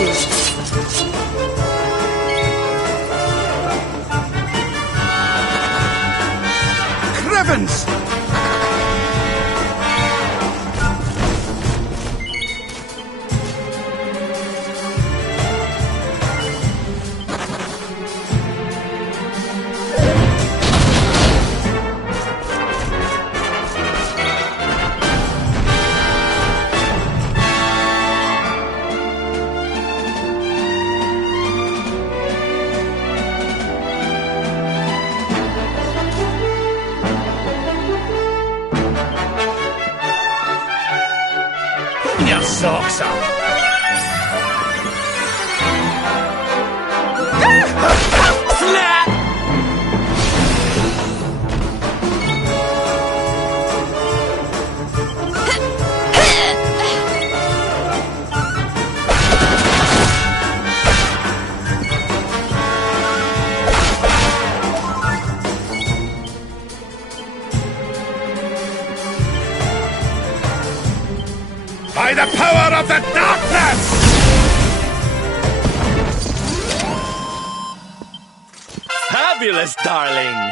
do. Crevens! Your socks up. Snap! By the power of the darkness! Fabulous, darling!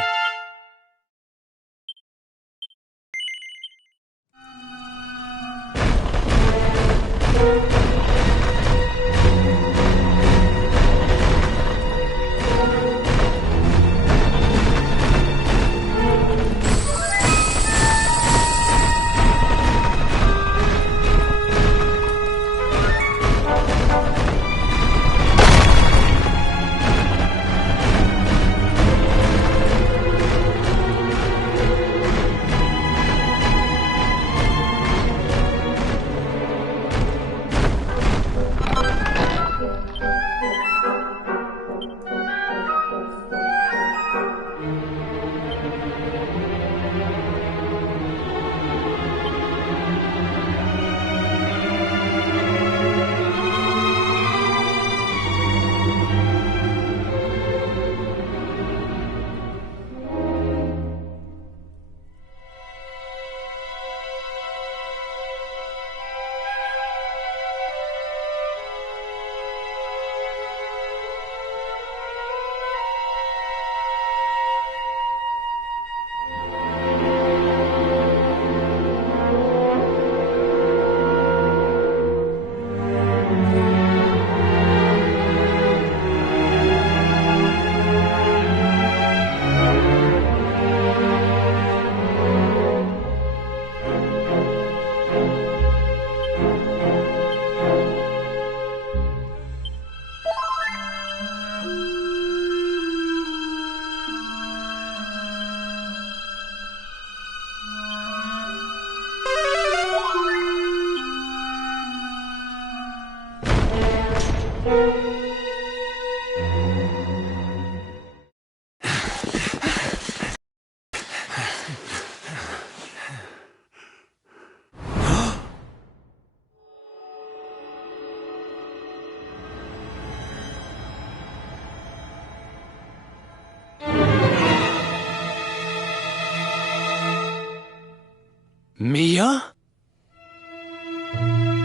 Mia?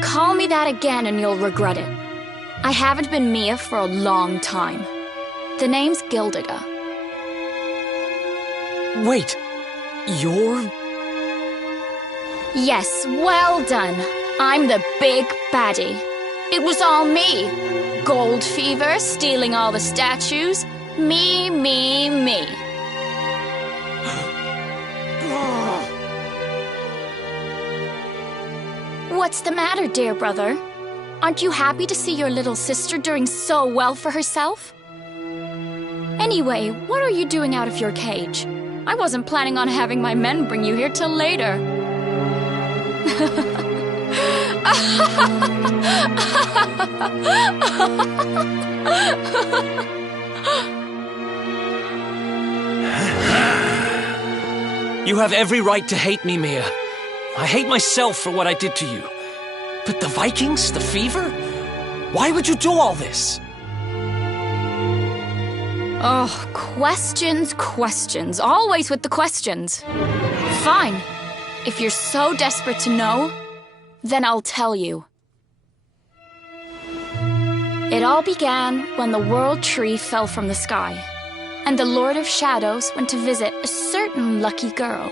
Call me that again and you'll regret it. I haven't been Mia for a long time. The name's Gildiga. Wait, you're... Yes, well done. I'm the big baddie. It was all me. Gold fever, stealing all the statues. Me, me, me. What's the matter, dear brother? Aren't you happy to see your little sister doing so well for herself? Anyway, what are you doing out of your cage? I wasn't planning on having my men bring you here till later. You have every right to hate me, Mia. I hate myself for what I did to you. But the Vikings, the fever? Why would you do all this? Oh, questions, questions. Always with the questions. Fine. If you're so desperate to know, then I'll tell you. It all began when the World Tree fell from the sky, and the Lord of Shadows went to visit a certain lucky girl.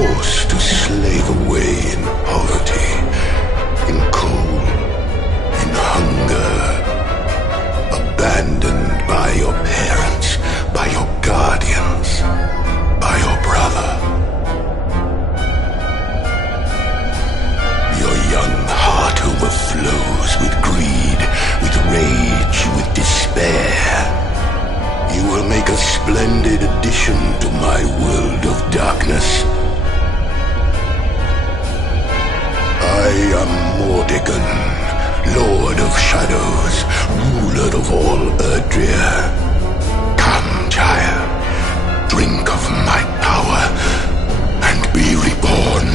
Forced to slave away in poverty, in cold, in hunger, abandoned by your parents, by your guardians, by your brother. Your young heart overflows with greed, with rage, with despair. You will make a splendid addition to my world of darkness. I am Mordegon, Lord of Shadows, ruler of all Erdrea. Come, child, drink of my power, and be reborn.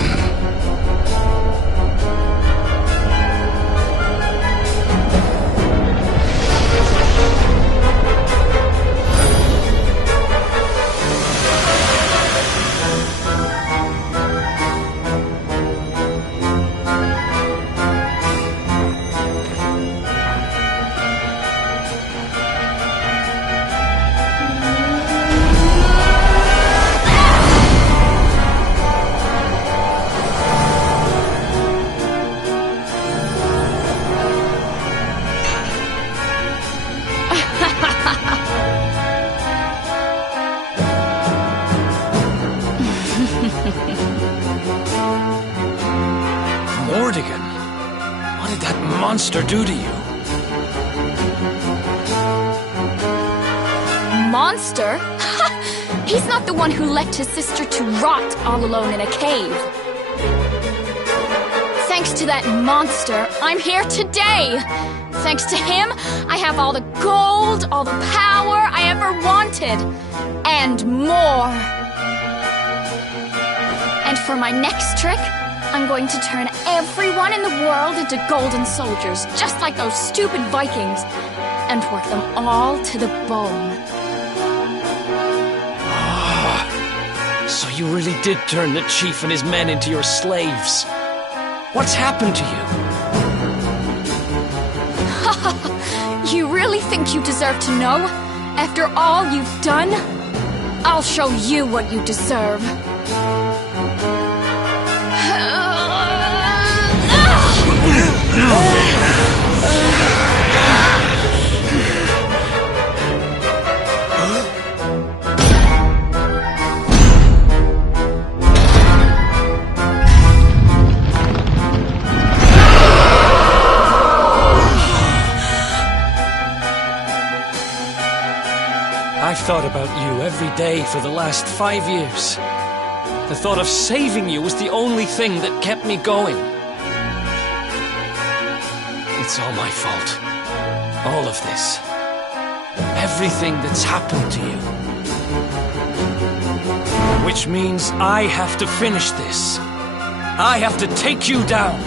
Mordegon, what did that monster do to you? Monster? He's not the one who left his sister to rot all alone in a cave. Thanks to that monster, I'm here today. Thanks to him, I have all the gold, all the power I ever wanted, and more. And for my next trick, I'm going to turn everyone in the world into golden soldiers, just like those stupid Vikings, and work them all to the bone. So you really did turn the chief and his men into your slaves. What's happened to you? You really think you deserve to know? After all you've done? I'll show you what you deserve. I've thought about you every day for the last 5 years. The thought of saving you was the only thing that kept me going. It's all my fault. All of this. Everything that's happened to you. Which means I have to finish this. I have to take you down.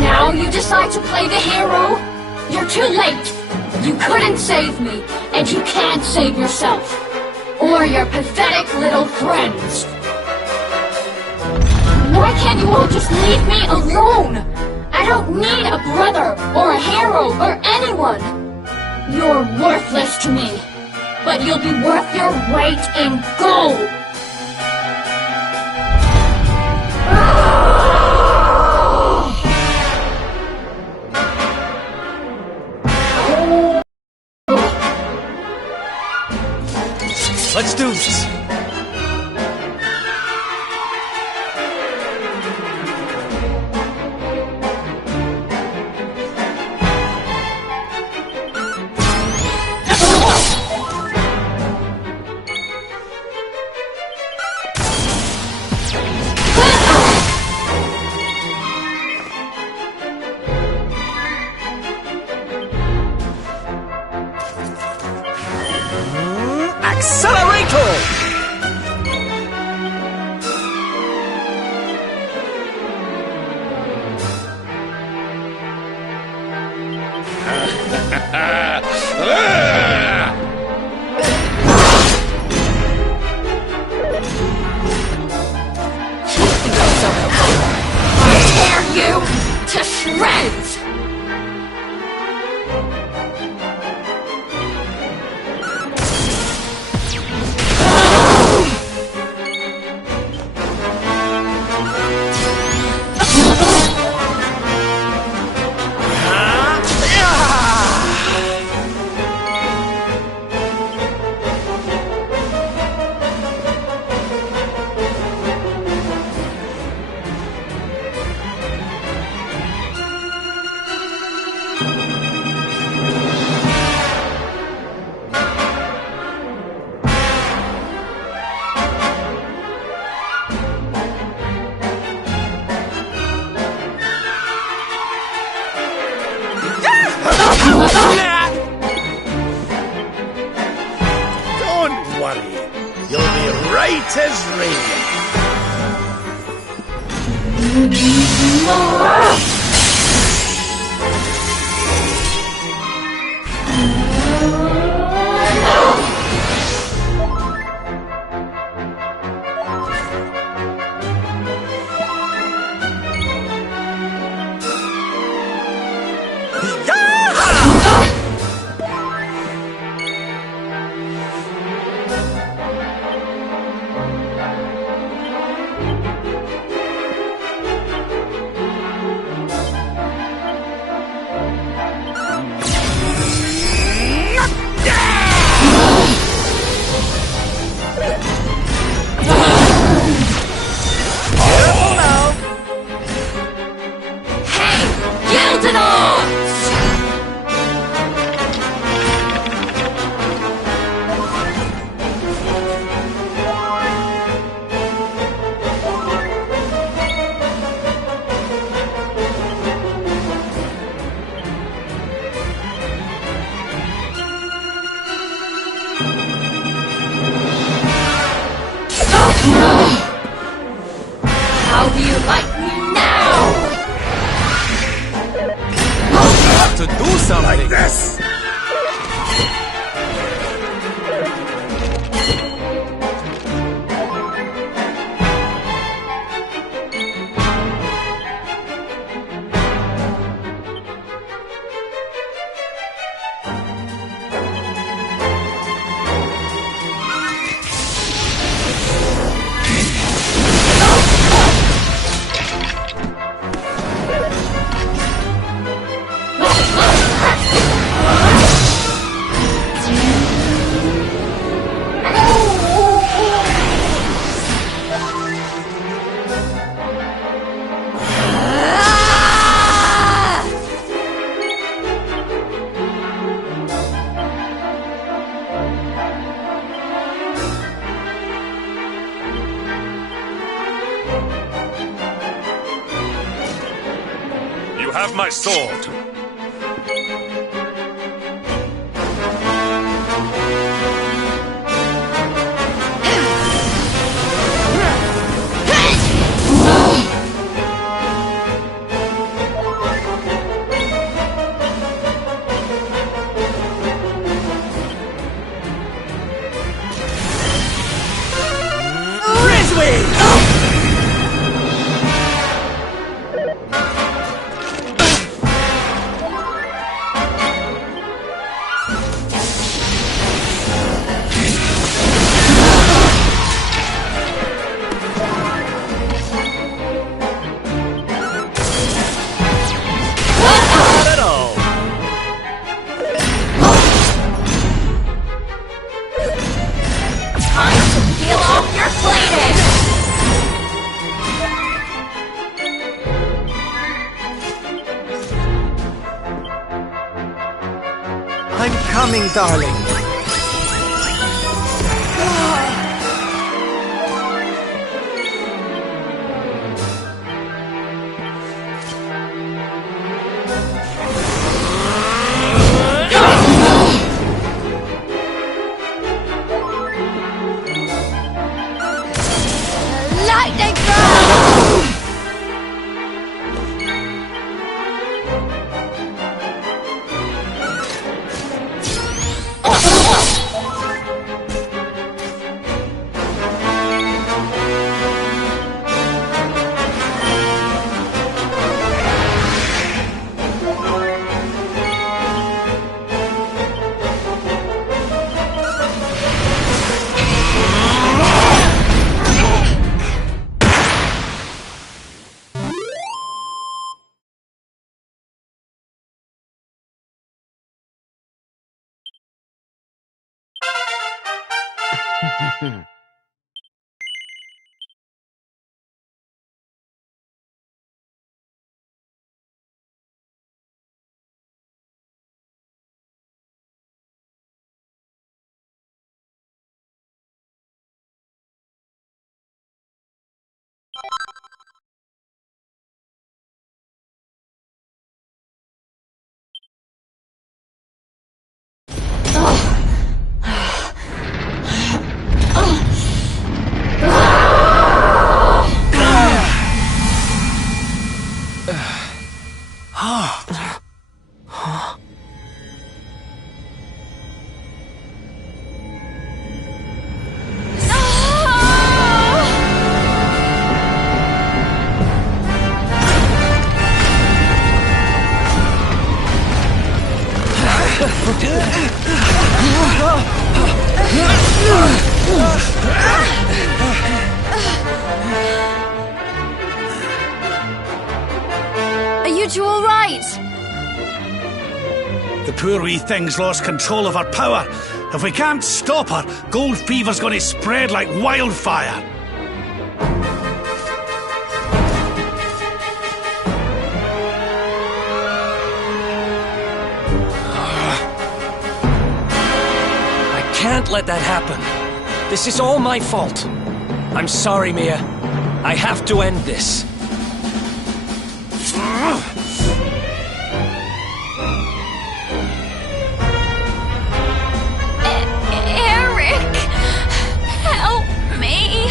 Now you decide to play the hero? You're too late. You couldn't save me, and you can't save yourself. Or your pathetic little friends. Why can't you all just leave me alone? I don't need a brother, or a hero, or anyone. You're worthless to me, but you'll be worth your weight in gold. Let's do this. Accelerator! Tear you to shreds! Don't worry. You'll be right as rain. How do you like me now? To do something! Like this. You have my sword. I'm coming, darling. Are you two all right? The poor wee thing's lost control of her power. If we can't stop her, gold fever's gonna spread like wildfire. I can't let that happen. This is all my fault. I'm sorry, Mia. I have to end this. Eric! Help me!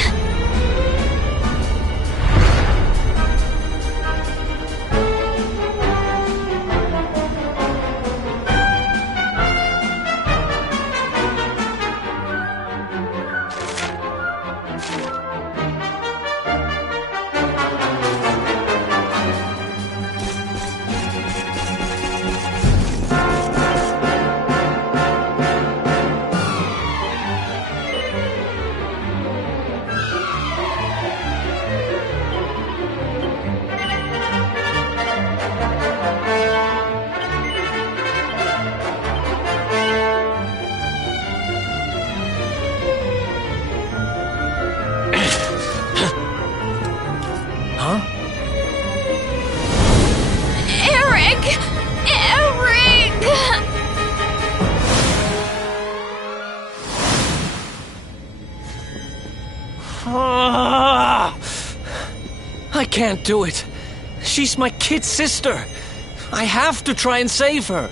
Eric! Eric! I can't do it. She's my kid sister. I have to try and save her.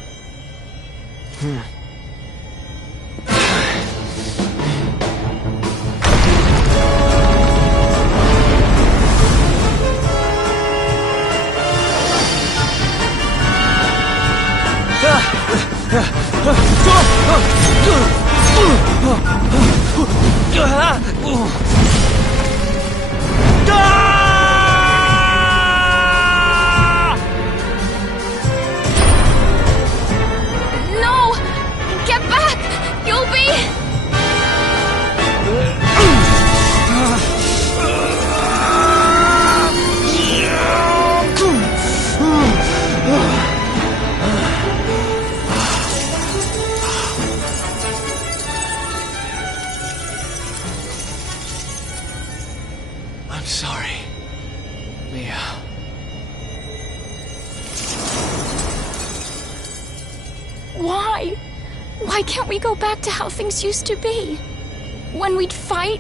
No! Get back! You'll be... I'm sorry, Mia. Why? Why can't we go back to how things used to be? When we'd fight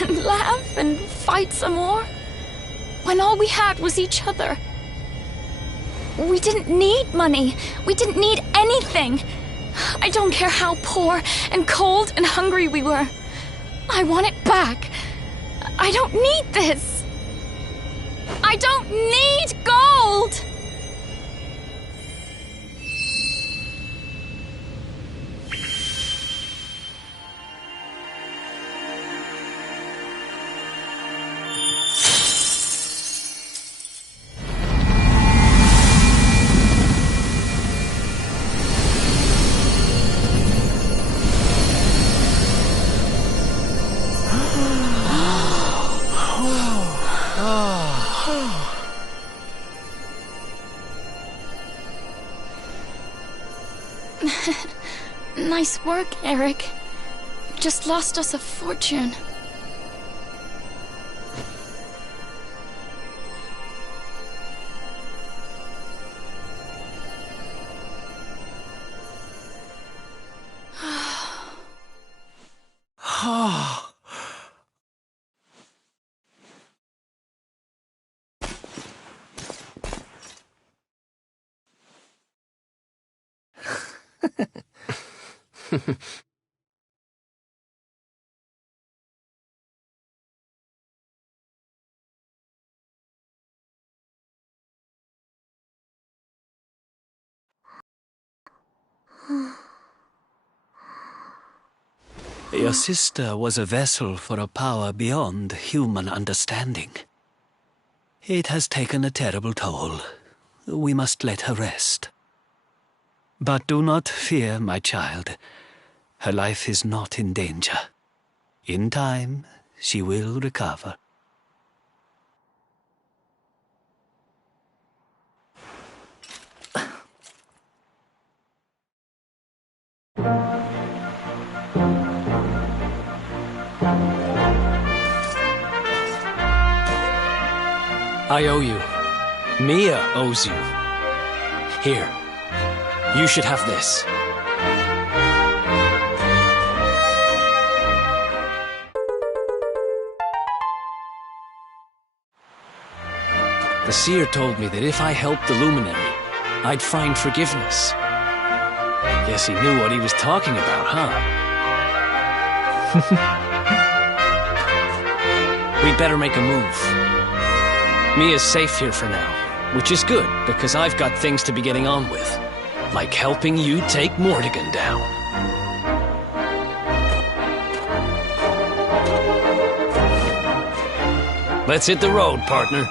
and laugh and fight some more? When all we had was each other? We didn't need money. We didn't need anything. I don't care how poor and cold and hungry we were. I want it back. I don't need this. I don't need gold! Nice work, Eric. just lost us a fortune. Your sister was a vessel for a power beyond human understanding. It has taken a terrible toll. We must let her rest. But do not fear, my child. Her life is not in danger. In time, she will recover. I owe you. Mia owes you. Here. You should have this. The seer told me that if I helped the Luminary, I'd find forgiveness. Guess he knew what he was talking about, huh? We'd better make a move. Mia's safe here for now, which is good, because I've got things to be getting on with, like helping you take Mortigan down. Let's hit the road, partner.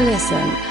Listen.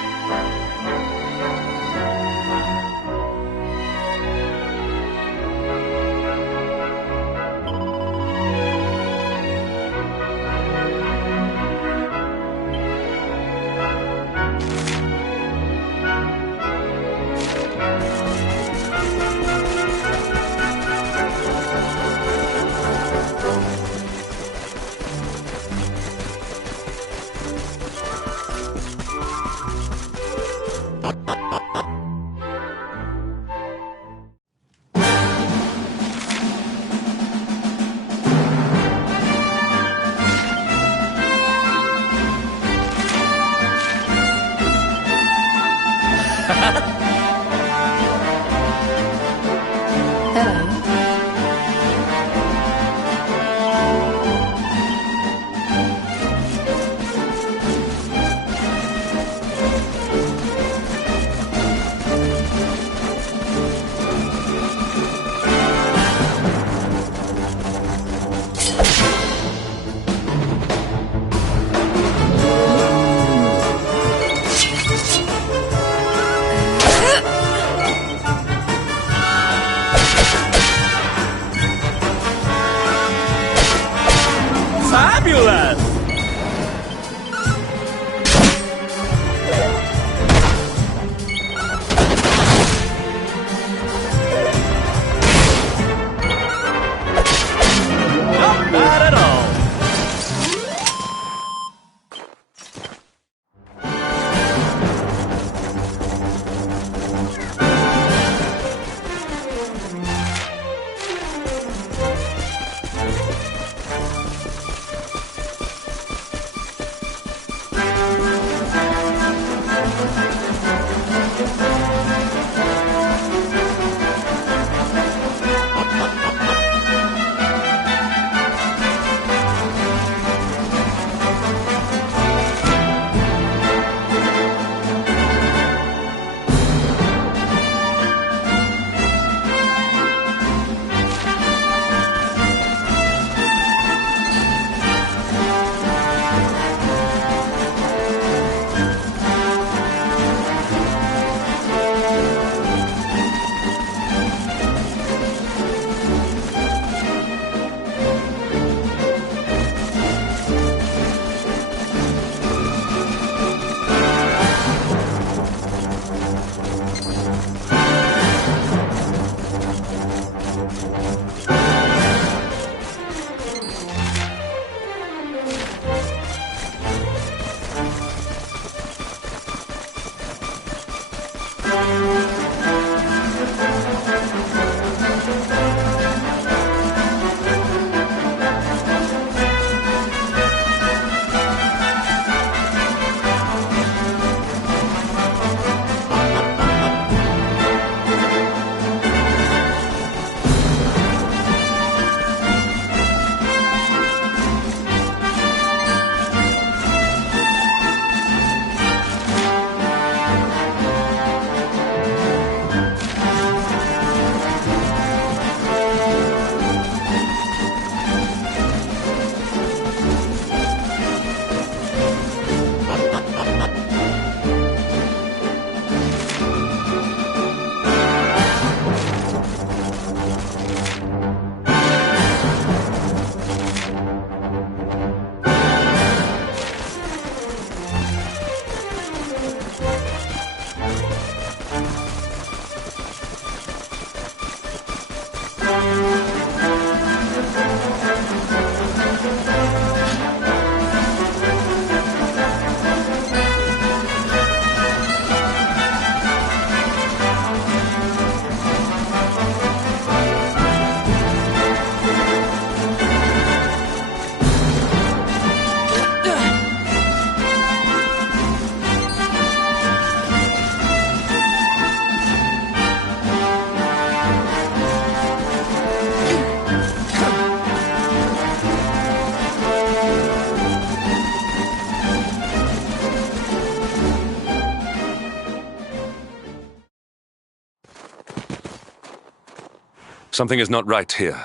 Something is not right here.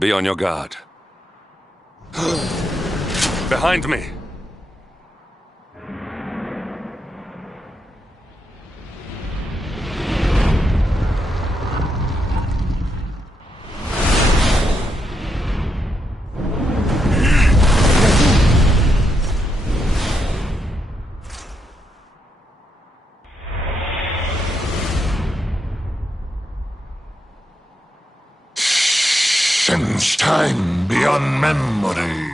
Be on your guard. Behind me! Since time beyond memory,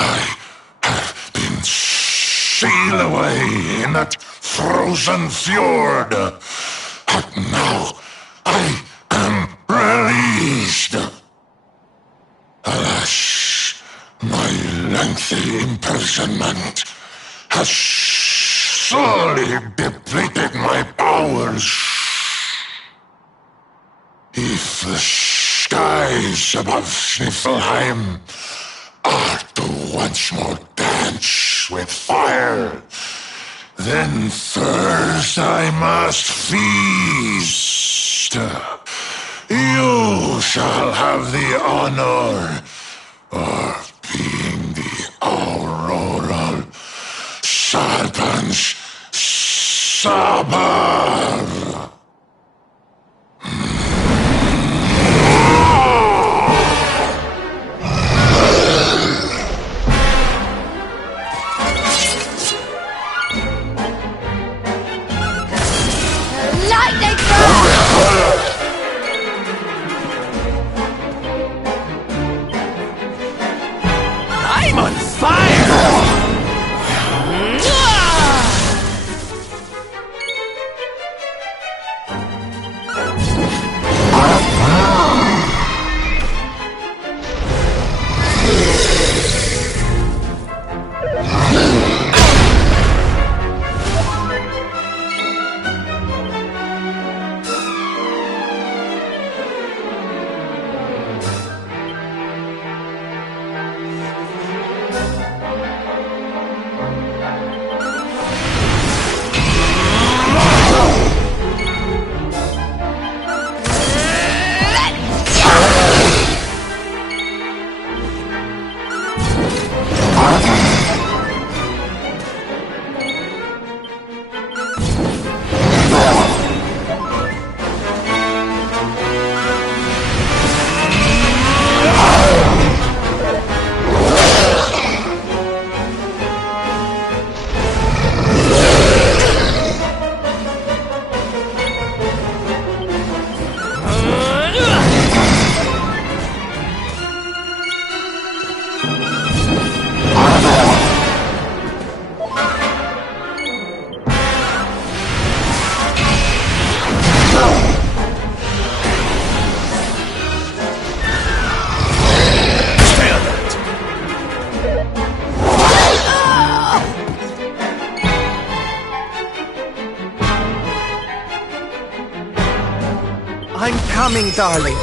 I have been sealed away in that frozen fjord. But now I am released. Alas, my lengthy imprisonment has sorely depleted my powers. If the skies above Sniffelheim are to once more dance with fire, then first I must feast. You shall have the honor of being the auroral serpent's supper. I'm on fire! I'm coming, darling.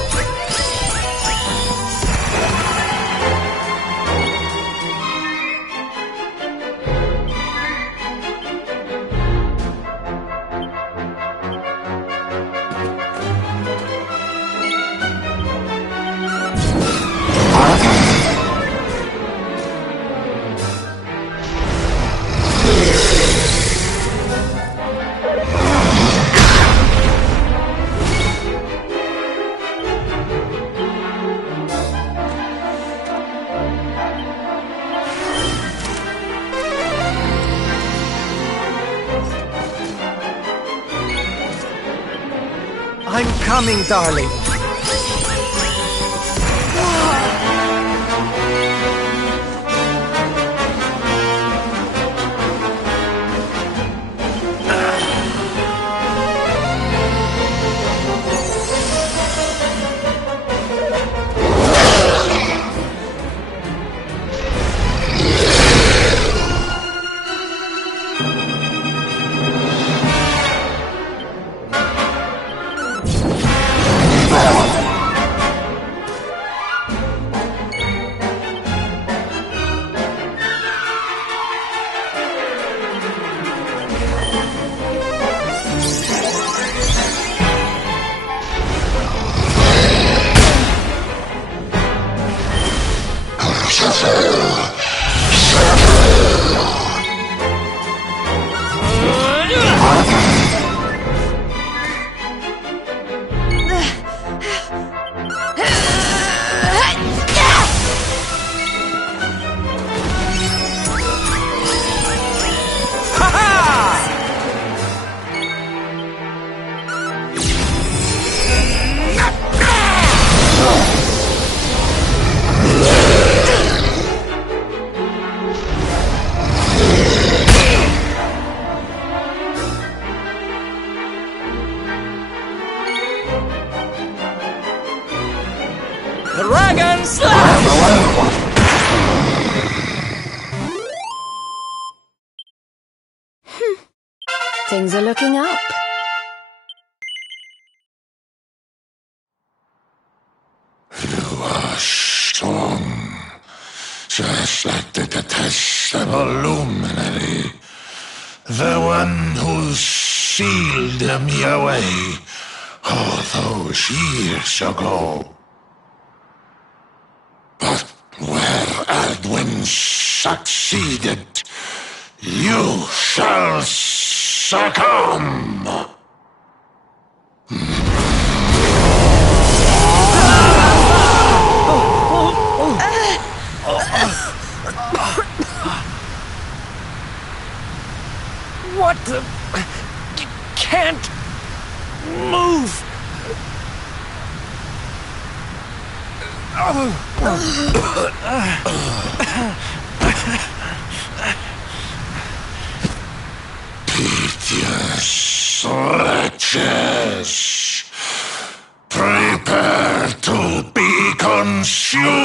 I'm coming, darling. Things are looking up. You are strong, just like the detestable luminary. The one who sealed me away all those years ago. But where Aldwin succeeded, you shall succumb! What the... Can't... move! Piteous wretches, prepare to be consumed!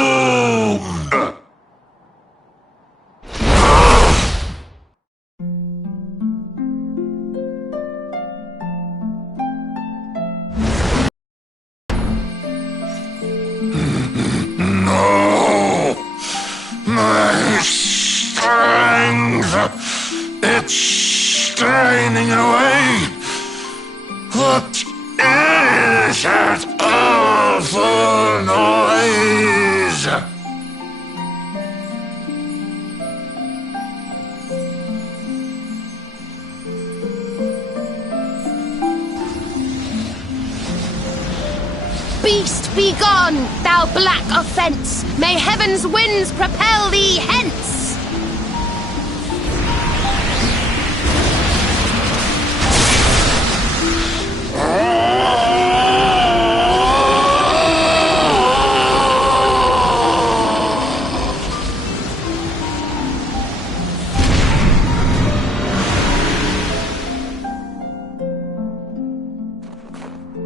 No! My strength! It's straining away! What is that awful noise? Beast, be gone, thou black offence! May heaven's winds propel thee hence!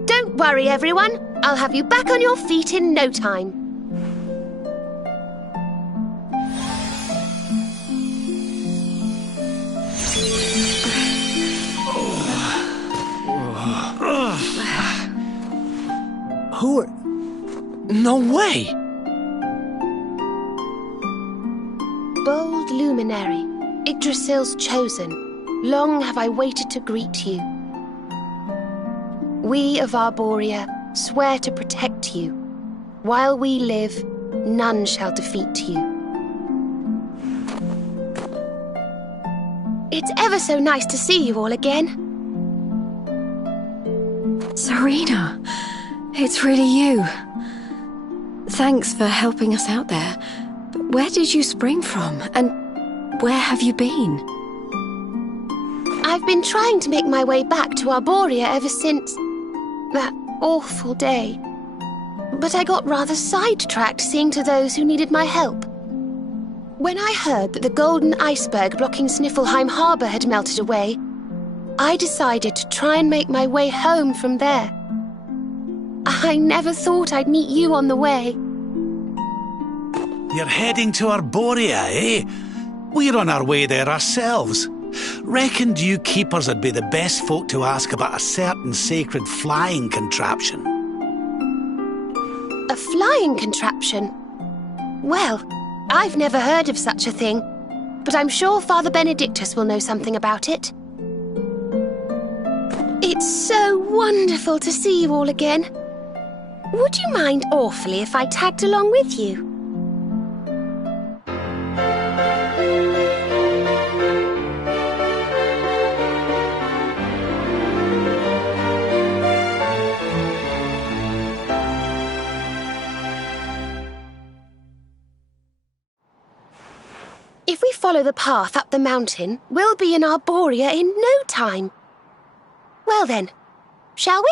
Don't worry, everyone. I'll have you back on your feet in no time. Who are... No way! Bold luminary, Yggdrasil's chosen, long have I waited to greet you. We of Arborea swear to protect you. While we live, none shall defeat you. It's ever so nice to see you all again. Serena, it's really you. Thanks for helping us out there. But where did you spring from? And where have you been? I've been trying to make my way back to Arborea ever since that awful day. But I got rather sidetracked seeing to those who needed my help. When I heard that the golden iceberg blocking Sniffelheim Harbour had melted away, I decided to try and make my way home from there. I never thought I'd meet you on the way. You're heading to Arborea, eh? We're on our way there ourselves. Reckoned you keepers would be the best folk to ask about a certain sacred flying contraption. A flying contraption? Well, I've never heard of such a thing, but I'm sure Father Benedictus will know something about it. It's so wonderful to see you all again. Would you mind awfully if I tagged along with you? If we follow the path up the mountain, we'll be in Arborea in no time. Well then, shall we?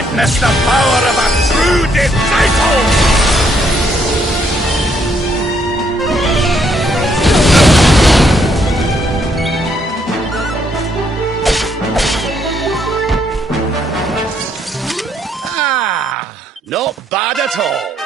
witness the power of a true disciple! Not bad at all.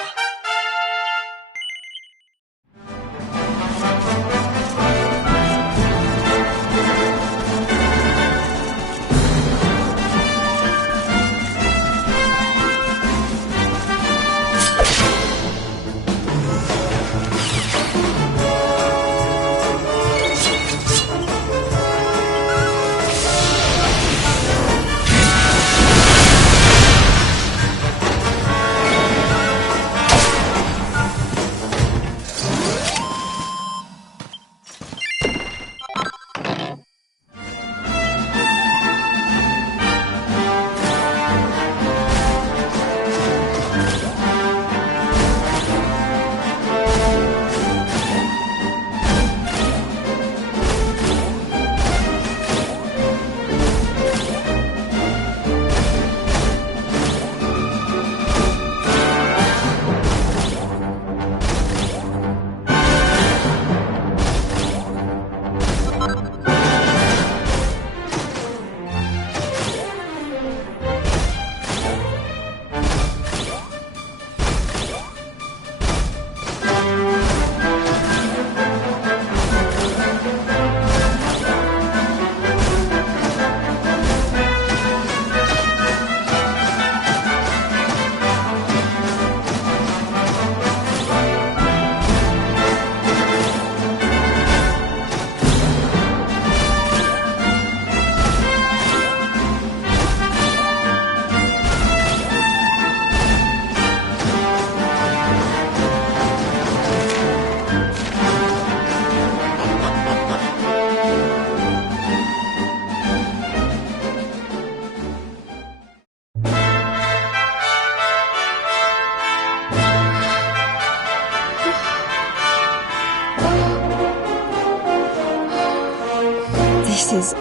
This is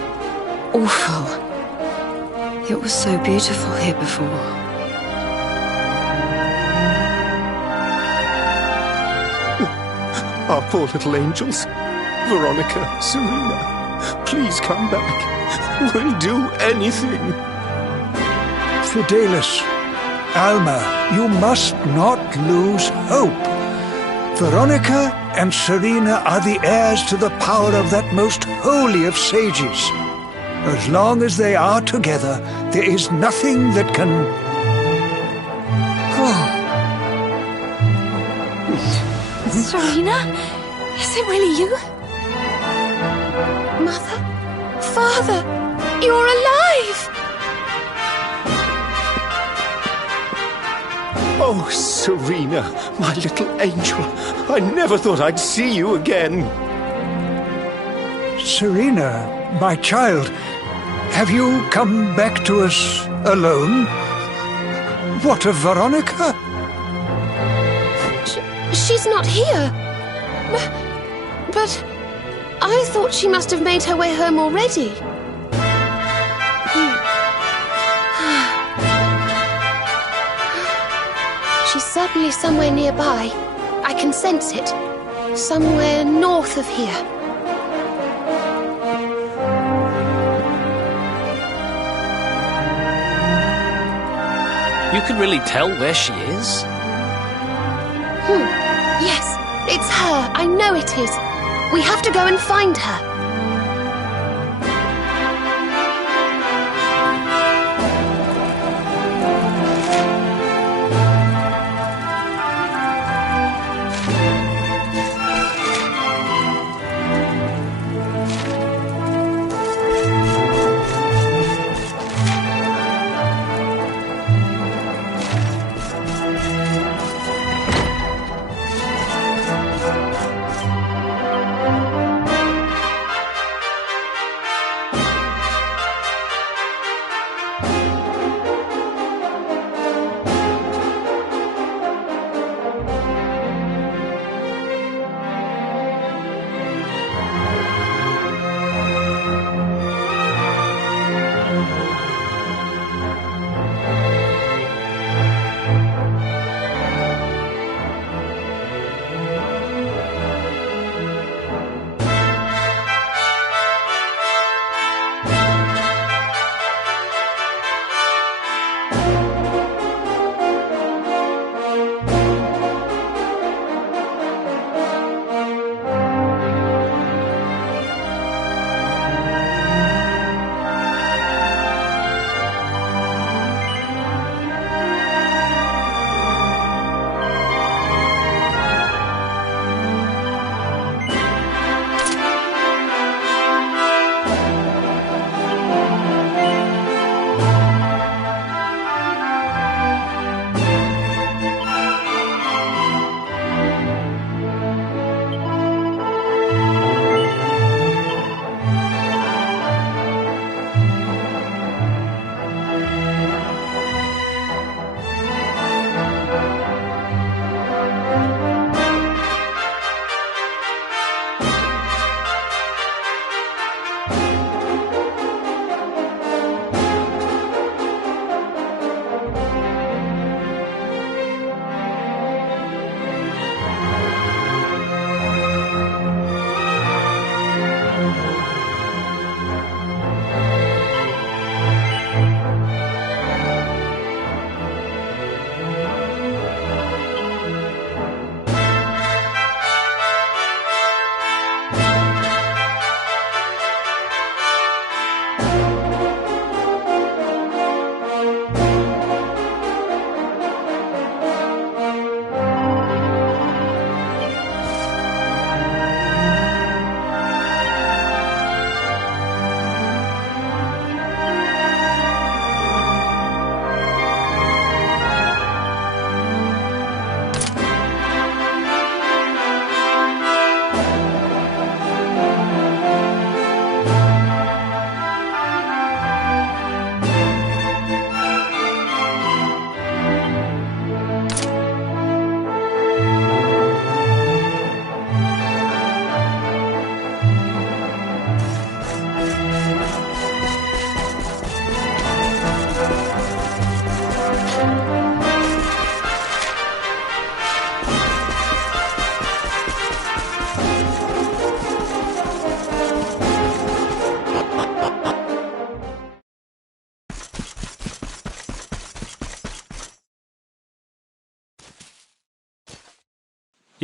awful. It was so beautiful here before. Our poor little angels. Veronica, Serena, please come back. We'll do anything. Fidelis, Alma, you must not lose hope. Veronica and Serena are the heirs to the power of that most holy of sages. As long as they are together, there is nothing that can... Serena? Is it really you? Mother? Father? You're alive! Oh, Serena, my little angel. I never thought I'd see you again. Serena, my child, have you come back to us alone? What of Veronica? She's not here. But I thought she must have made her way home already. She's certainly somewhere nearby. I can sense it. Somewhere north of here. You can really tell where she is? Yes, it's her. I know it is. We have to go and find her.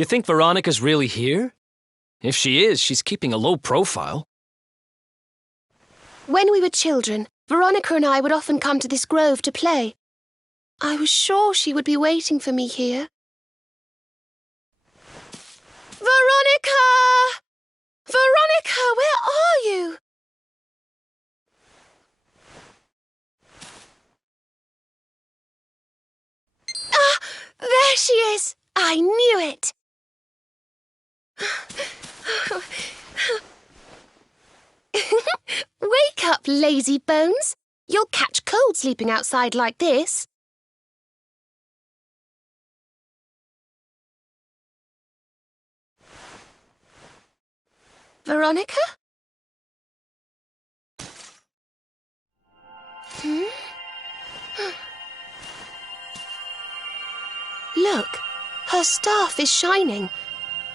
You think Veronica's really here? If she is, she's keeping a low profile. When we were children, Veronica and I would often come to this grove to play. I was sure she would be waiting for me here. Veronica! Veronica, where are you? Ah, there she is! I knew it! Wake up, lazy bones. You'll catch cold sleeping outside like this. Veronica? Look, her staff is shining,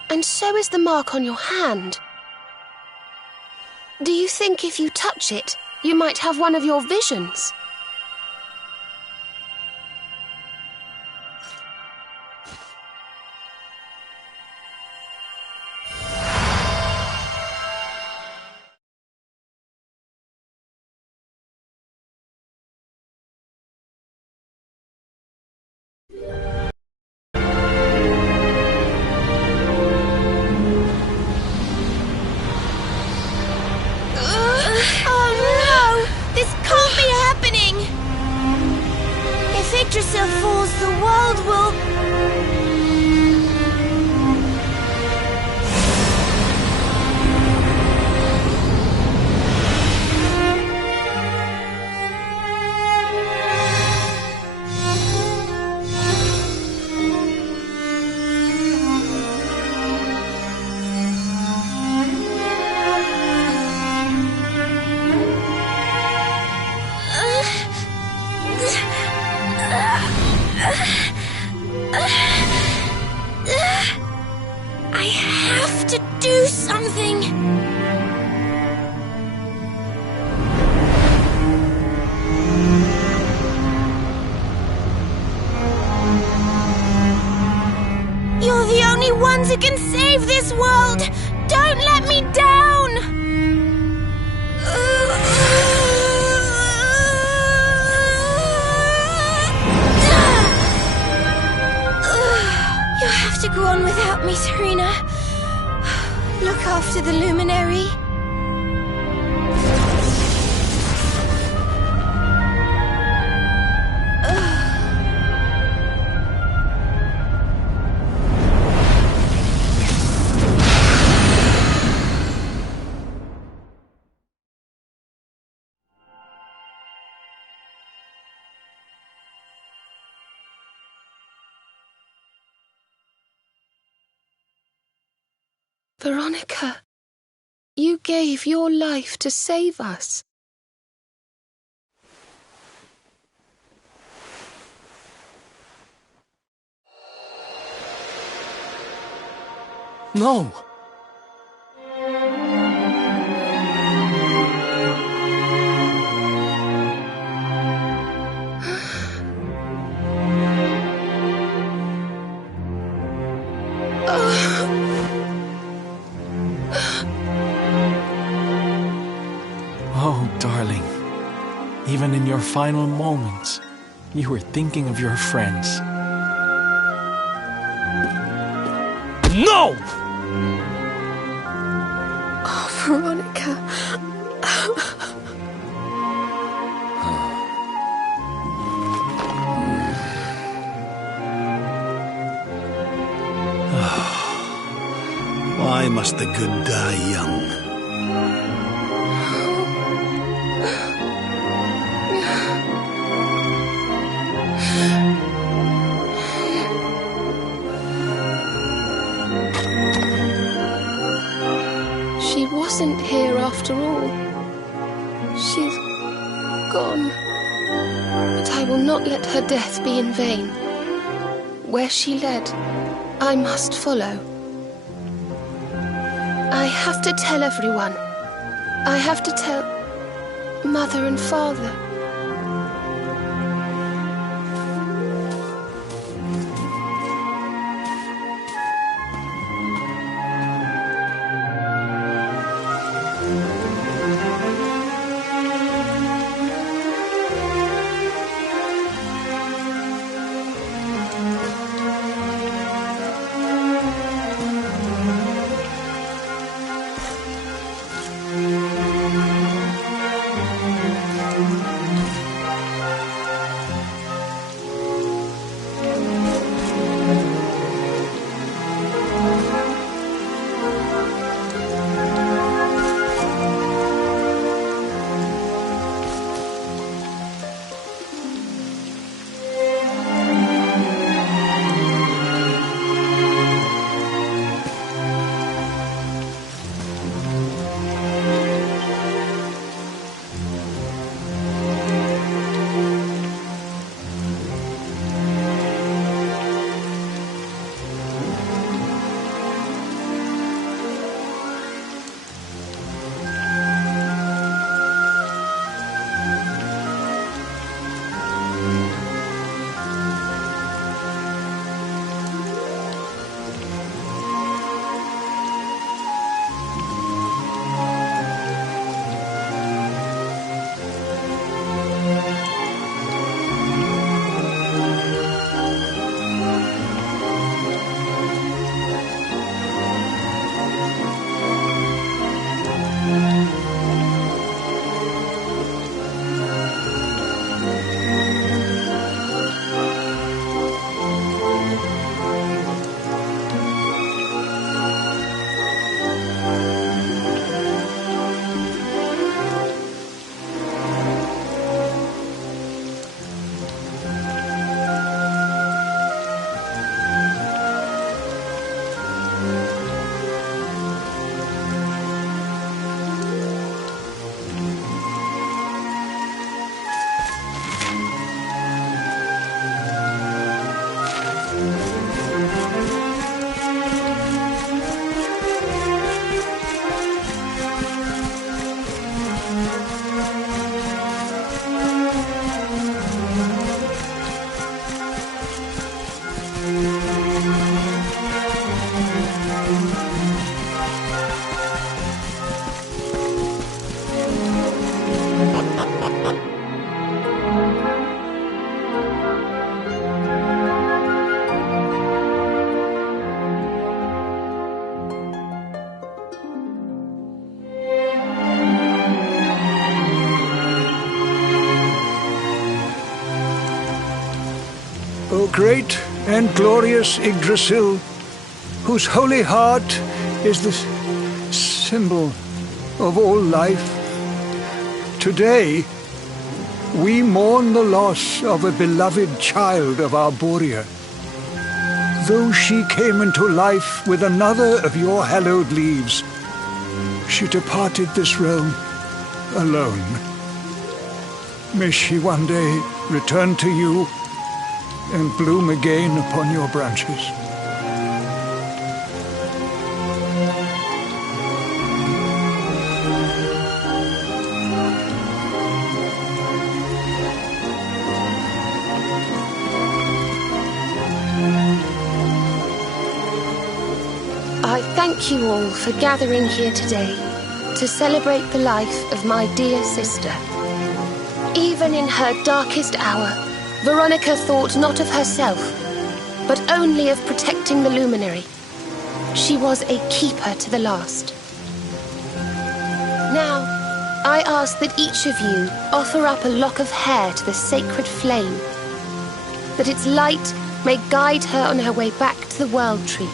and so is the mark on your hand. Do you think if you touch it, you might have one of your visions? Yggdrasil falls, the world will... I have to do something. You're the only ones who can save this world. Don't let me down. You'll have to go on without me, Serena. Look after the luminary. Veronica, you gave your life to save us. No. Oh, darling. Even in your final moments, you were thinking of your friends. No! Oh, Veronica. Why must the good die young? She wasn't here after all. She's gone. But I will not let her death be in vain. Where she led, I must follow. I have to tell everyone. I have to tell Mother and Father. O great and glorious Yggdrasil, whose holy heart is the symbol of all life, today we mourn the loss of a beloved child of Arborea. Though she came into life with another of your hallowed leaves, she departed this realm alone. May she one day return to you and bloom again upon your branches. I thank you all for gathering here today to celebrate the life of my dear sister. Even in her darkest hour, Veronica thought not of herself, but only of protecting the luminary. She was a keeper to the last. Now, I ask that each of you offer up a lock of hair to the sacred flame, that its light may guide her on her way back to the World Tree.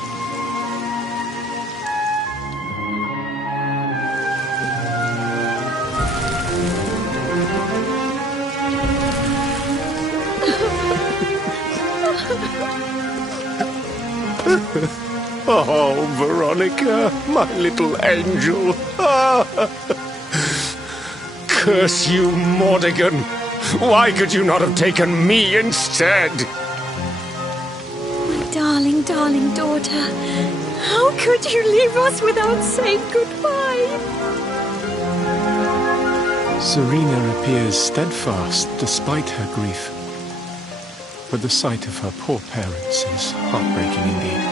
Oh, Veronica, my little angel. Curse you, Mordegon. Why could you not have taken me instead? My darling, darling daughter. How could you leave us without saying goodbye? Serena appears steadfast despite her grief. But the sight of her poor parents is heartbreaking indeed.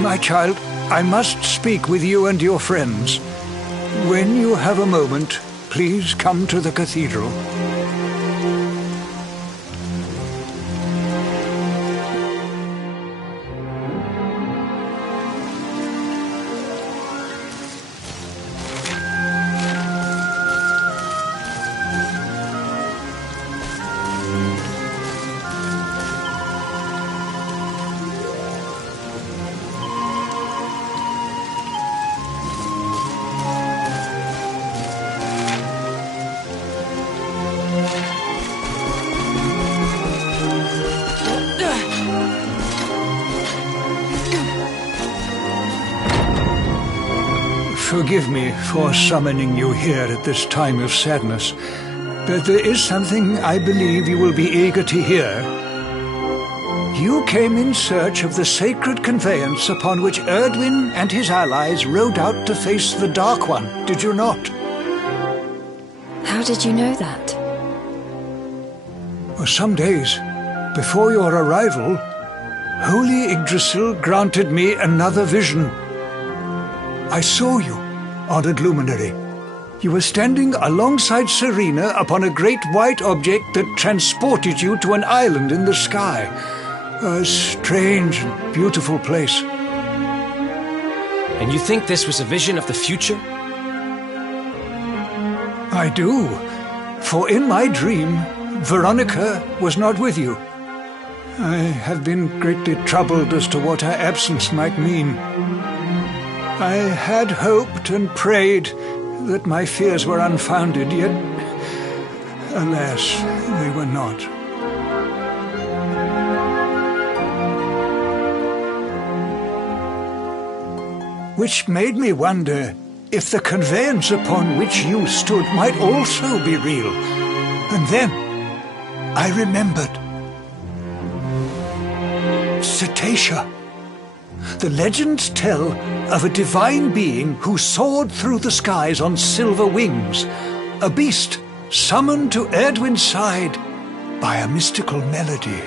My child, I must speak with you and your friends. When you have a moment, please come to the cathedral. Forgive me for summoning you here at this time of sadness, but there is something I believe you will be eager to hear. You came in search of the sacred conveyance upon which Erdwin and his allies rode out to face the Dark One, did you not? How did you know that? For some days before your arrival, Holy Yggdrasil granted me another vision. I saw you, honored luminary. You were standing alongside Serena upon a great white object that transported you to an island in the sky. A strange and beautiful place. And you think this was a vision of the future? I do, for in my dream, Veronica was not with you. I have been greatly troubled as to what her absence might mean. I had hoped and prayed that my fears were unfounded, yet, alas, they were not. Which made me wonder if the conveyance upon which you stood might also be real. And then I remembered. Cetacea. The legends tell of a divine being who soared through the skies on silver wings, a beast summoned to Erdwin's side by a mystical melody.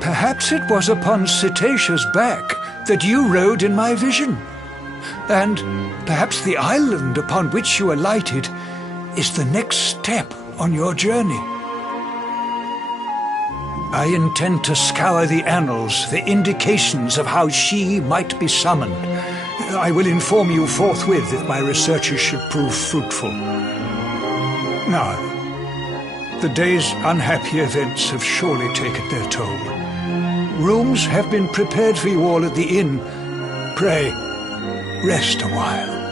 Perhaps it was upon Cetacea's back that you rode in my vision, and perhaps the island upon which you alighted is the next step on your journey. I intend to scour the annals for indications of how she might be summoned. I will inform you forthwith if my researches should prove fruitful. Now, The day's unhappy events have surely taken their toll. Rooms have been prepared for you all at the inn. Pray, rest a while.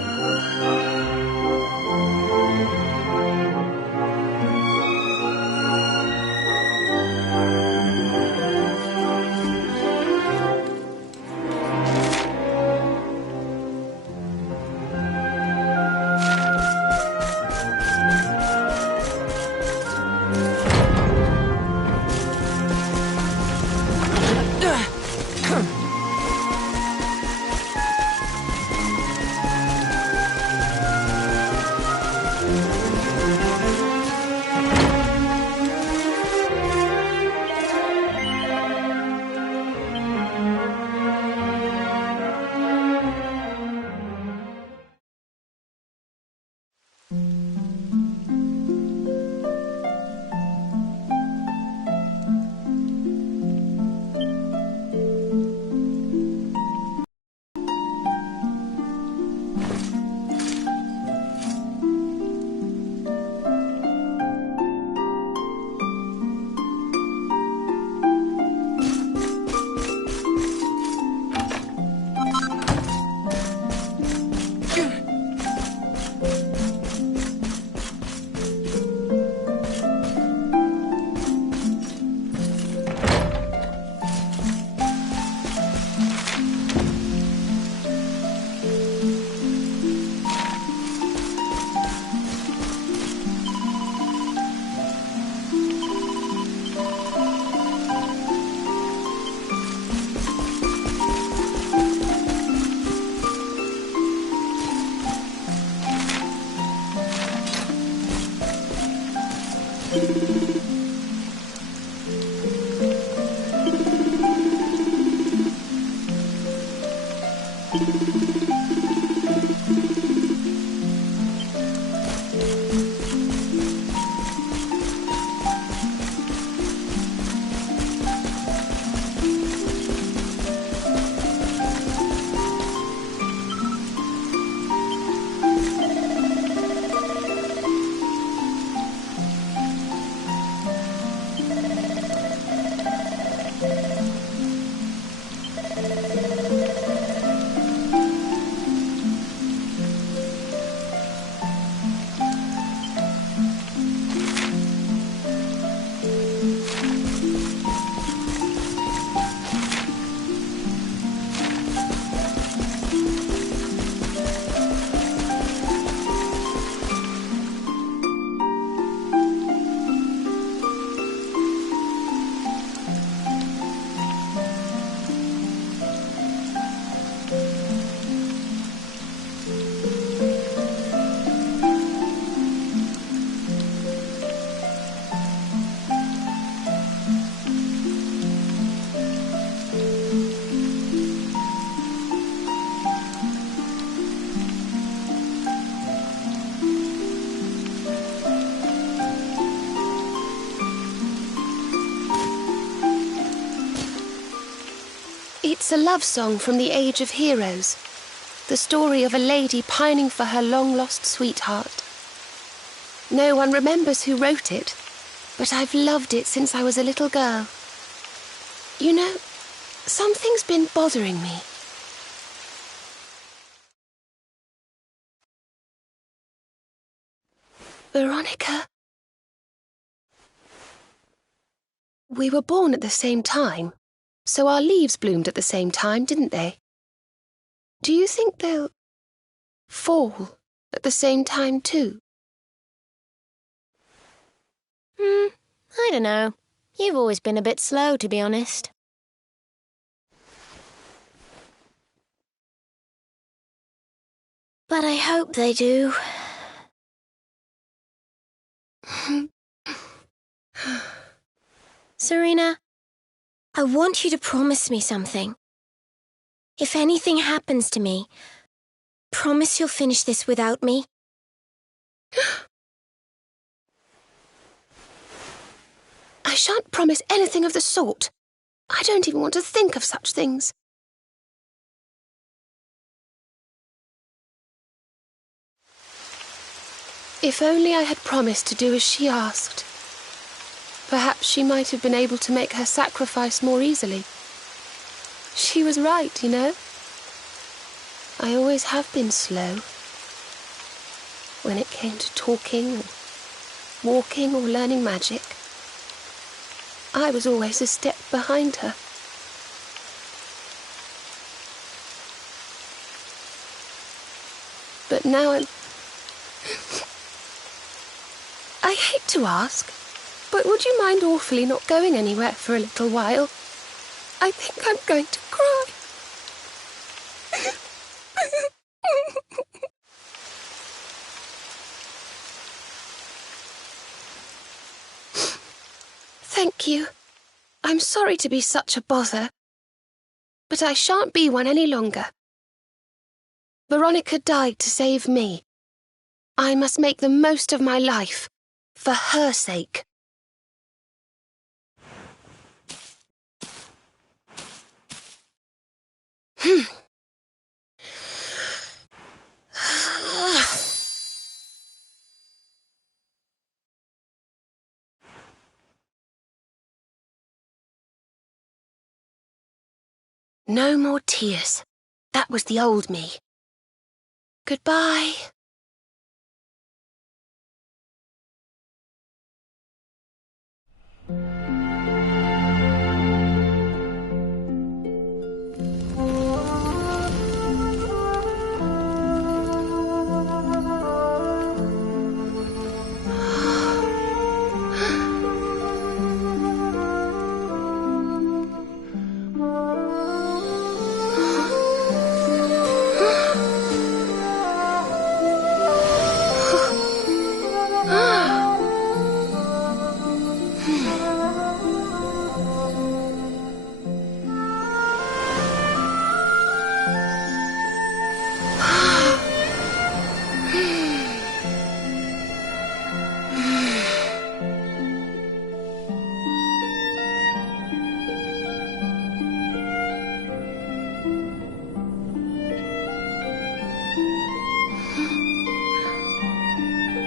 It's a love song from the Age of Heroes. The story of a lady pining for her long-lost sweetheart. No one remembers who wrote it, but I've loved it since I was a little girl. You know, something's been bothering me. Veronica? We were born at the same time, so our leaves bloomed at the same time, didn't they? Do you think they'll fall at the same time too? I don't know. You've always been a bit slow, to be honest. But I hope they do. Serena, I want you to promise me something. If anything happens to me, promise you'll finish this without me. I shan't promise anything of the sort. I don't even want to think of such things. If only I had promised to do as she asked. Perhaps she might have been able to make her sacrifice more easily. She was right, you know. I always have been slow. When it came to talking, or walking, or learning magic, I was always a step behind her. But now I hate to ask, but would you mind awfully not going anywhere for a little while? I think I'm going to cry. Thank you. I'm sorry to be such a bother, but I shan't be one any longer. Veronica died to save me. I must make the most of my life, for her sake. No more tears. That was the old me. Goodbye.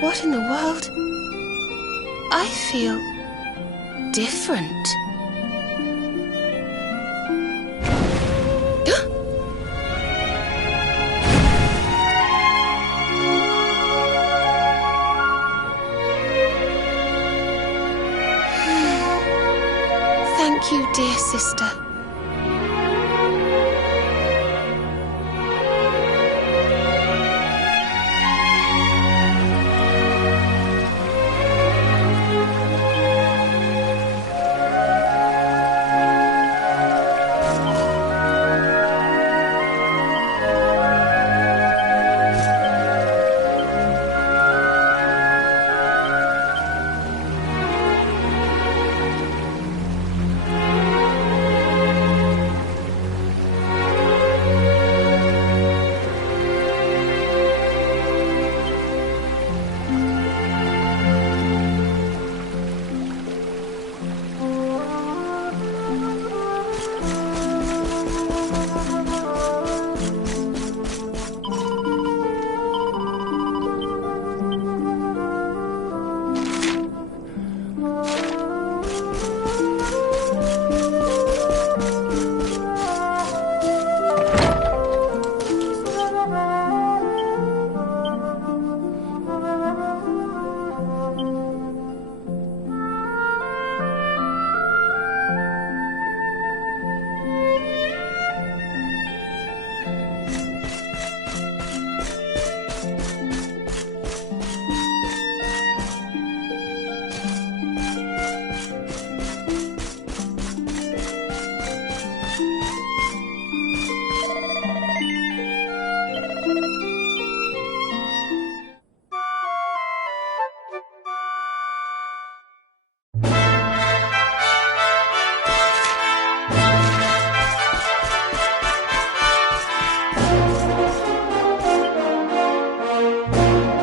What in the world? I feel different. Thank you, dear sister.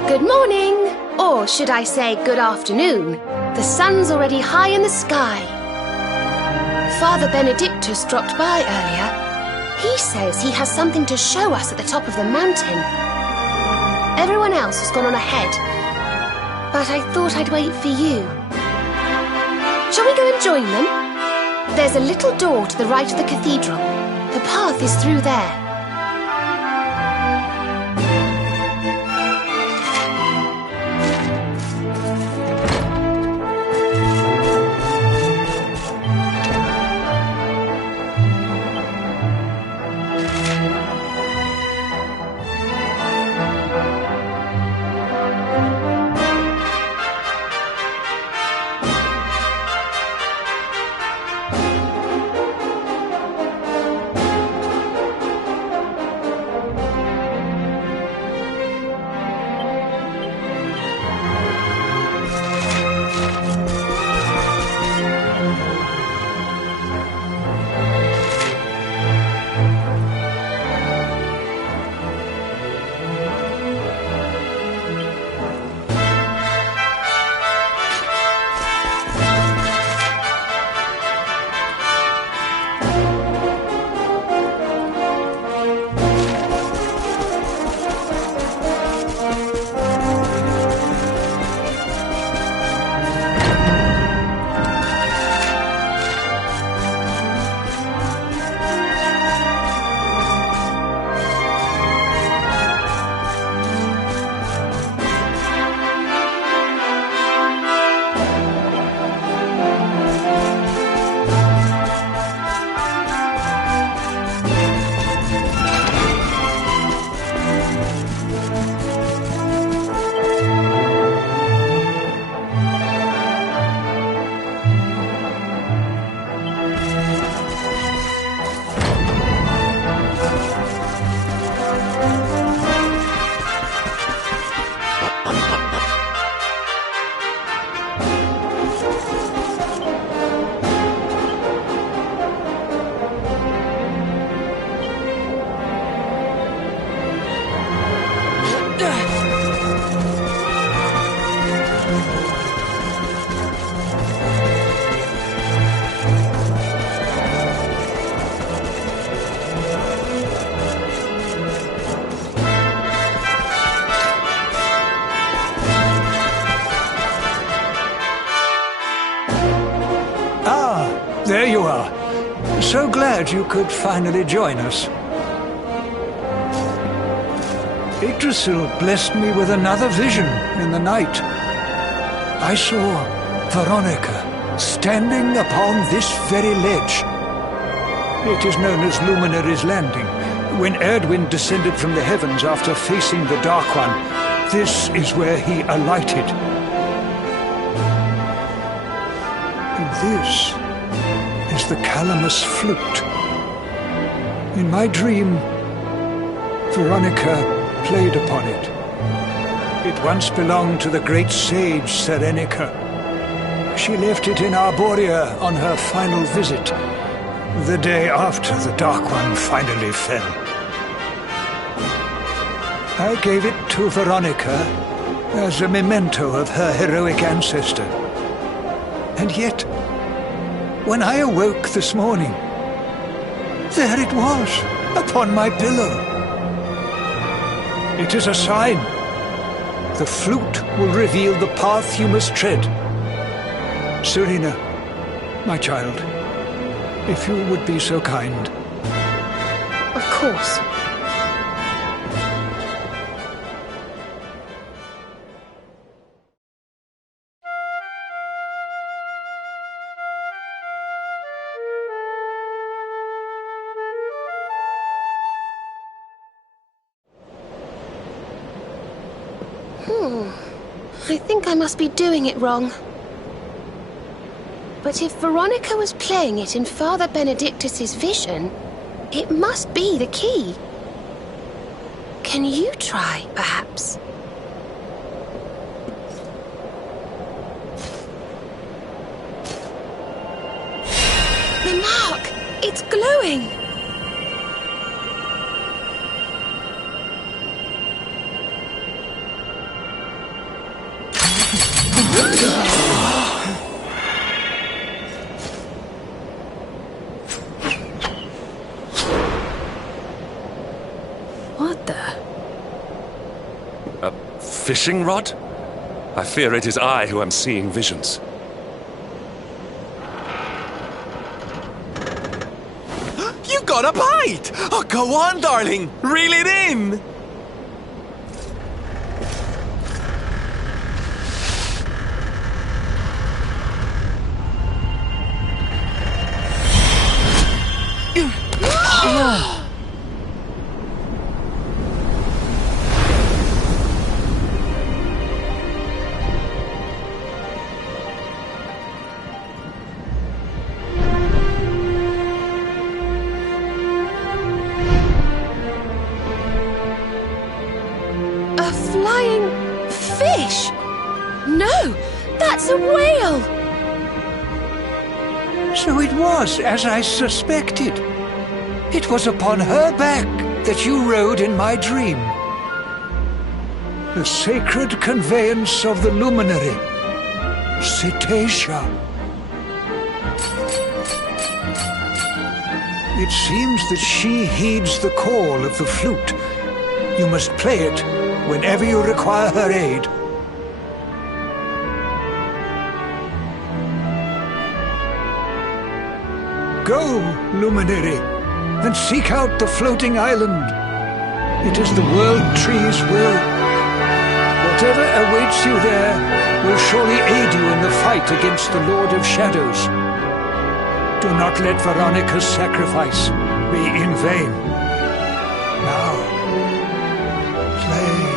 Good morning, or should I say good afternoon? The sun's already high in the sky. Father Benedictus dropped by earlier. He says he has something to show us at the top of the mountain. Everyone else has gone on ahead, but I thought I'd wait for you. Shall we go and join them? There's a little door to the right of the cathedral. The path is through there. There you are. So glad you could finally join us. Yggdrasil blessed me with another vision in the night. I saw Veronica standing upon this very ledge. It is known as Luminary's Landing. When Erdwin descended from the heavens after facing the Dark One, this is where he alighted. And this is the Calamus flute. In my dream, Veronica played upon it. It once belonged to the great sage Serenica. She left it in Arborea on her final visit, the day after the Dark One finally fell. I gave it to Veronica as a memento of her heroic ancestor. And yet, when I awoke this morning, there it was, upon my pillow. It is a sign. The flute will reveal the path you must tread. Serena, my child, if you would be so kind. Of course. I think I must be doing it wrong. But if Veronica was playing it in Father Benedictus's vision, it must be the key. Can you try, perhaps? The mark! It's glowing! What the? A fishing rod? I fear it is I who am seeing visions. want a bite? Oh, go on, darling. Reel it in. A flying fish? No, that's a whale! So it was as I suspected. It was upon her back that you rode in my dream. The sacred conveyance of the luminary, Cetacea. It seems that she heeds the call of the flute. You must play it whenever you require her aid. Go, luminary, and seek out the floating island. It is the World Tree's will. Whatever awaits you there will surely aid you in the fight against the Lord of Shadows. Do not let Veronica's sacrifice be in vain. Now, play.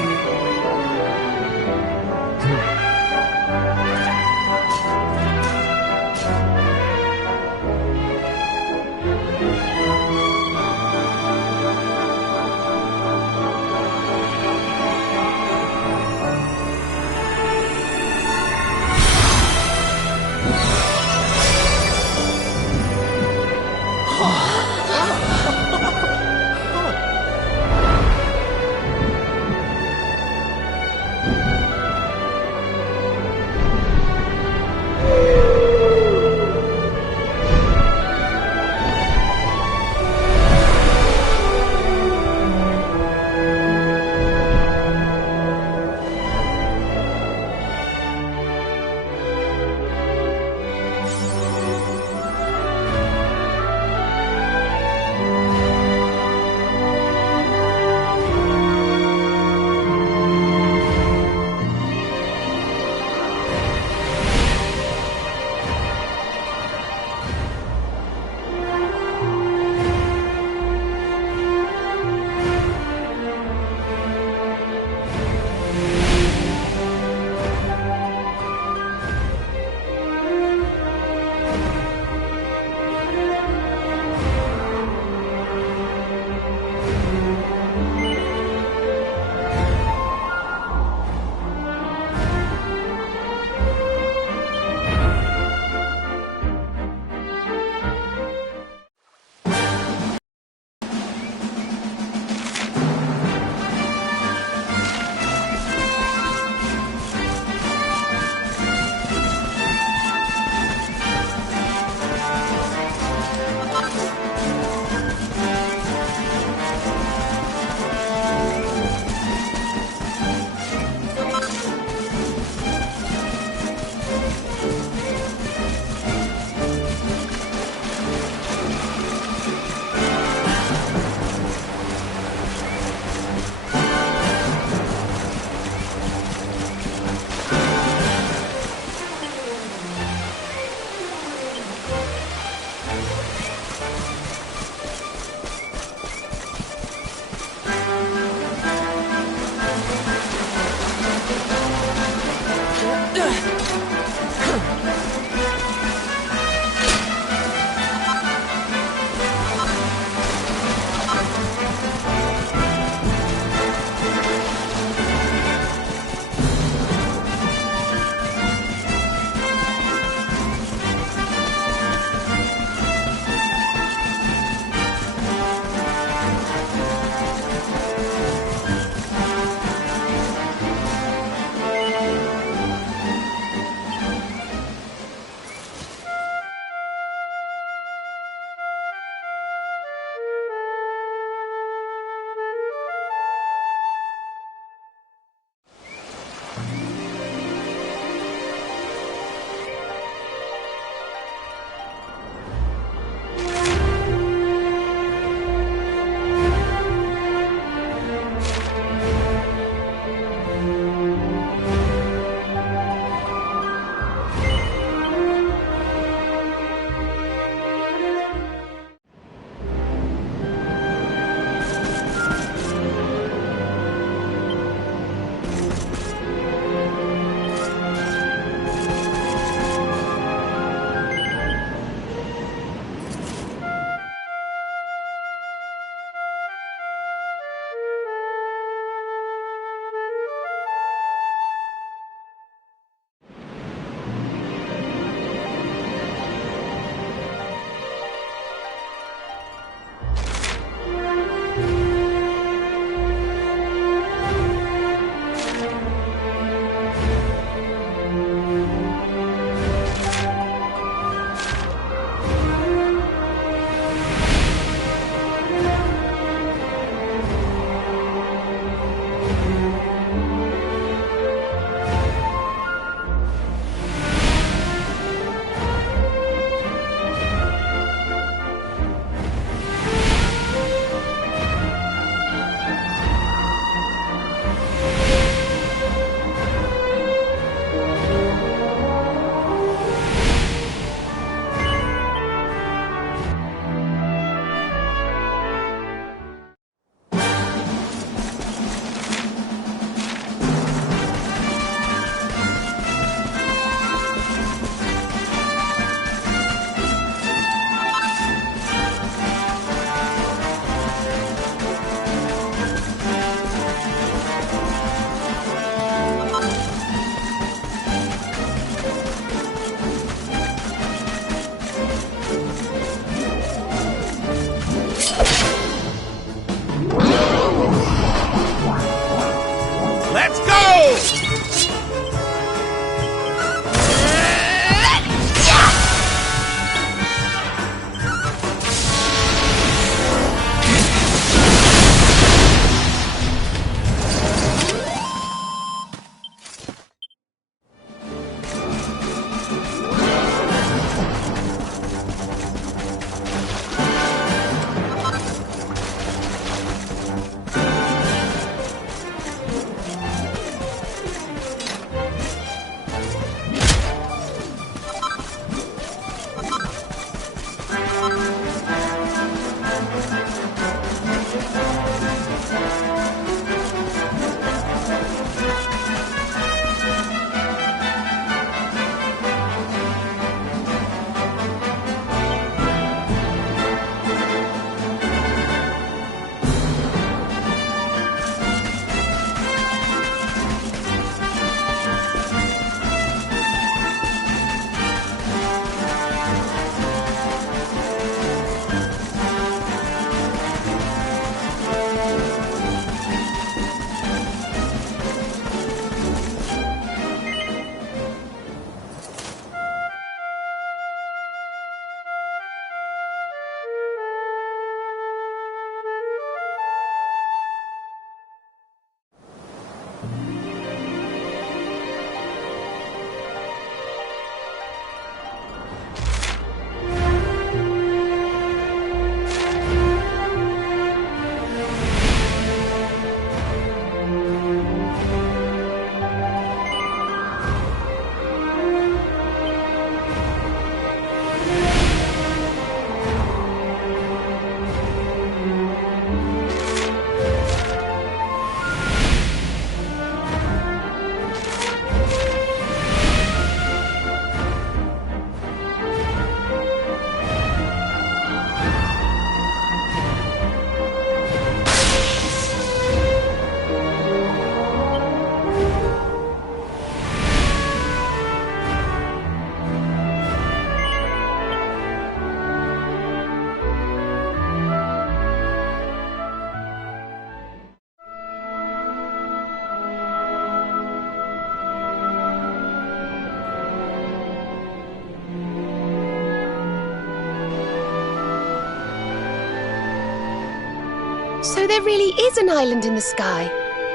So there really is an island in the sky,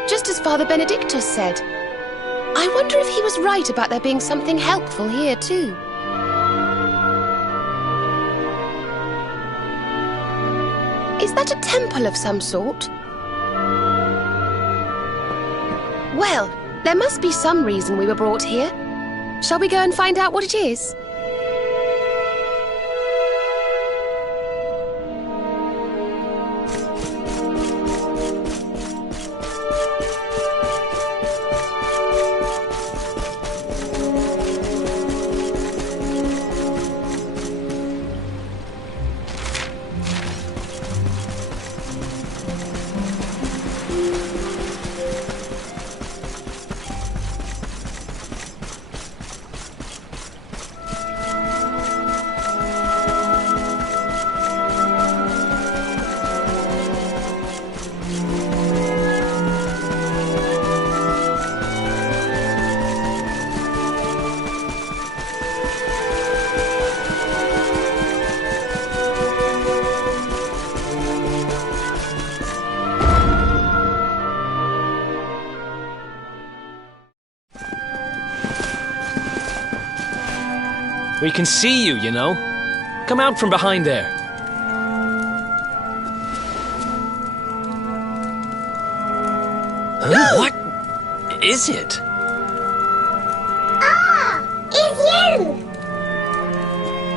just as Father Benedictus said. I wonder if he was right about there being something helpful here too. Is that a temple of some sort? Well, there must be some reason we were brought here. Shall we go and find out what it is? We can see you, you know. Come out from behind there. Huh? What is it? Ah! It's you!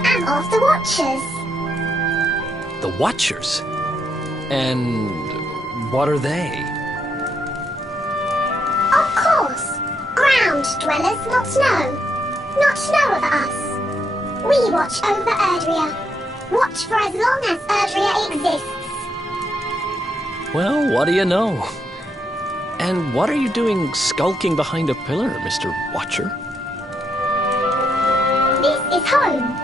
I'm of the Watchers. The Watchers? And what are they? Of course. Ground dwellers not know. Not know of us. We watch over Erdrea. Watch for as long as Erdrea exists. Well, what do you know? And what are you doing skulking behind a pillar, Mr. Watcher? This is home.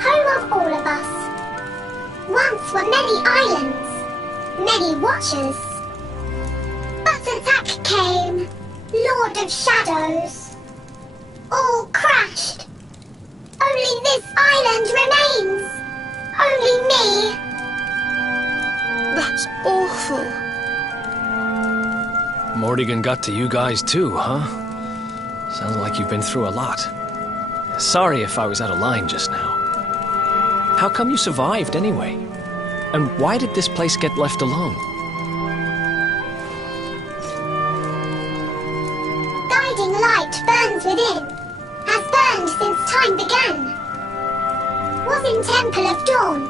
Home of all of us. Once were many islands. Many Watchers. But attack came. Lord of Shadows. All crashed. Only this island remains. Only me. That's awful. Morrigan got to you guys too, huh? Sounds like you've been through a lot. Sorry if I was out of line just now. How come you survived anyway? And why did this place get left alone? Guiding light burns within. Has burned since time began. Was in Temple of Dawn.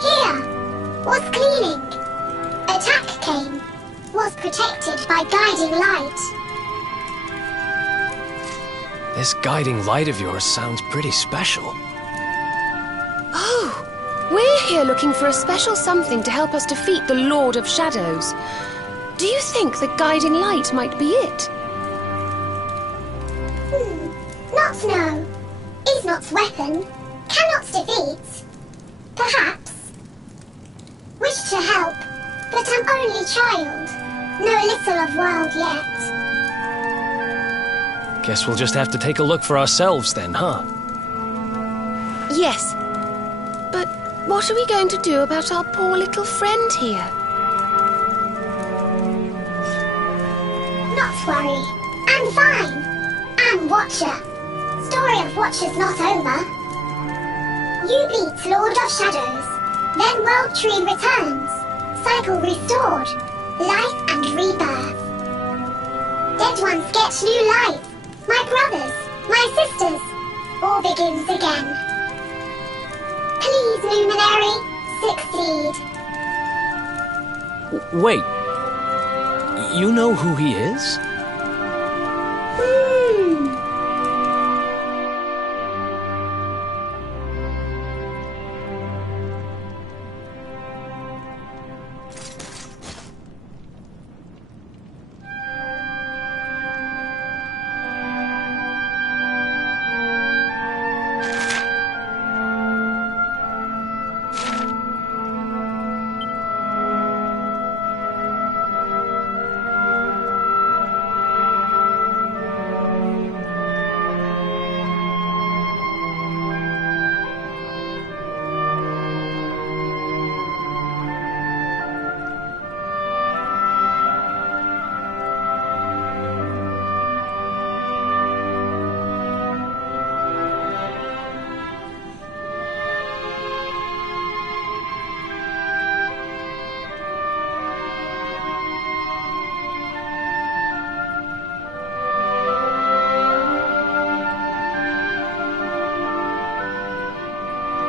Here. Was cleaning. Attack came. Was protected by guiding light. This guiding light of yours sounds pretty special. Oh, we're here looking for a special something to help us defeat the Lord of Shadows. Do you think the guiding light might be it? Not know. Is not weapon. Cannot defeat. Perhaps. Wish to help, but I'm only child. Know little of world yet. Guess we'll just have to take a look for ourselves then, huh? Yes. But what are we going to do about our poor little friend here? Not worry. I'm fine. I'm Watcher. Story of Watchers not over. You beat Lord of Shadows. Then World Tree returns. Cycle restored. Life and rebirth. Dead ones get new life. My brothers, my sisters. All begins again. Please, Luminary, succeed. Wait. You know who he is?